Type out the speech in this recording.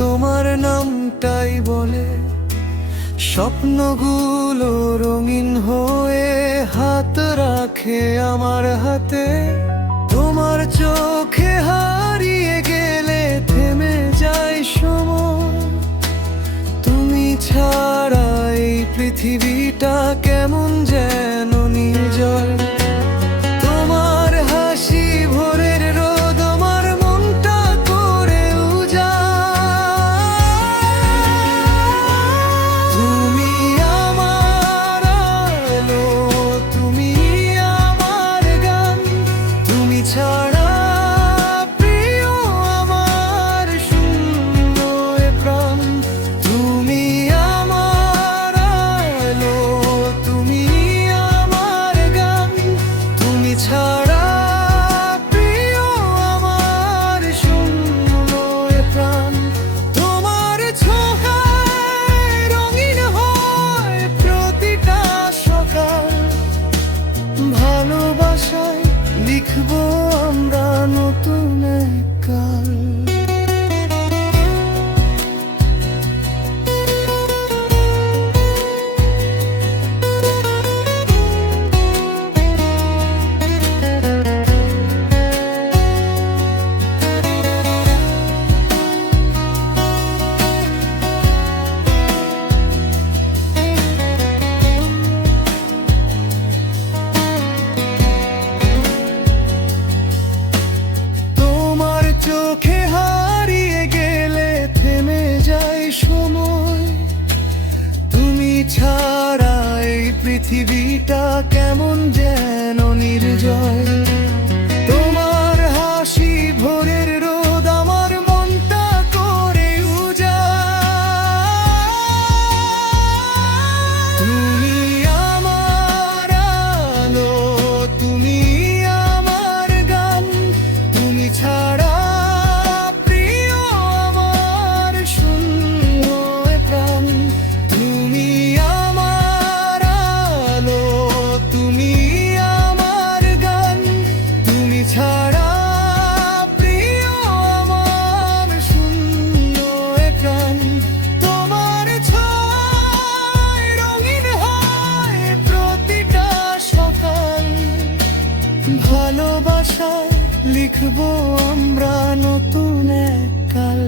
তোমার নামটাই বলে। স্বপ্নগুলো রঙিন হয়ে হাত রাখে আমার হাতে। তোমার চোখে হারিয়ে গেলে থেমে যায় সময়। তুমি ছাড়া এই পৃথিবীটা কেমন যেন নির্জন। তোমার হাসি ভোরের রোদ আমার মনটা করে উজাড়। তুমি আমার আলো, তুমি আমার গান, তুমি ছাড়া প্রিয় আমার শূন্য এ প্রাণ। তুমি আমার আলো, তুমি আমার গান, তুমি ছাড়া প্রিয় আমার শূন্য এ প্রাণ। তোমার ছোঁয়ায় রঙিন হয় প্রতিটা সকাল। ভালোবাসায় লিখবো আমরা নতুন এক কাল। তোমার চোখে হারিয়ে গেলে থেমে যায় সময়। তুমি ছাড়া এই পৃথিবীটা কেমন যেন নির্জয়। তোমার হাসি ভোরের রোদ আমার মনটা করে উজাড়। তুমি আমার আলো, তুমি আমার গান, তুমি ছাড়া প্রিয় আমার শূন্য এ প্রাণ। তুমি আমার আলো, তুমি আমার গান, তুমি ছাড়া প্রিয় আমার শূন্য এ প্রাণ। তোমার ছোঁয়ায় রঙিন হয় প্রতিটা সকাল। ভালোবাসায় লিখবো আমরা নতুন এক কাল।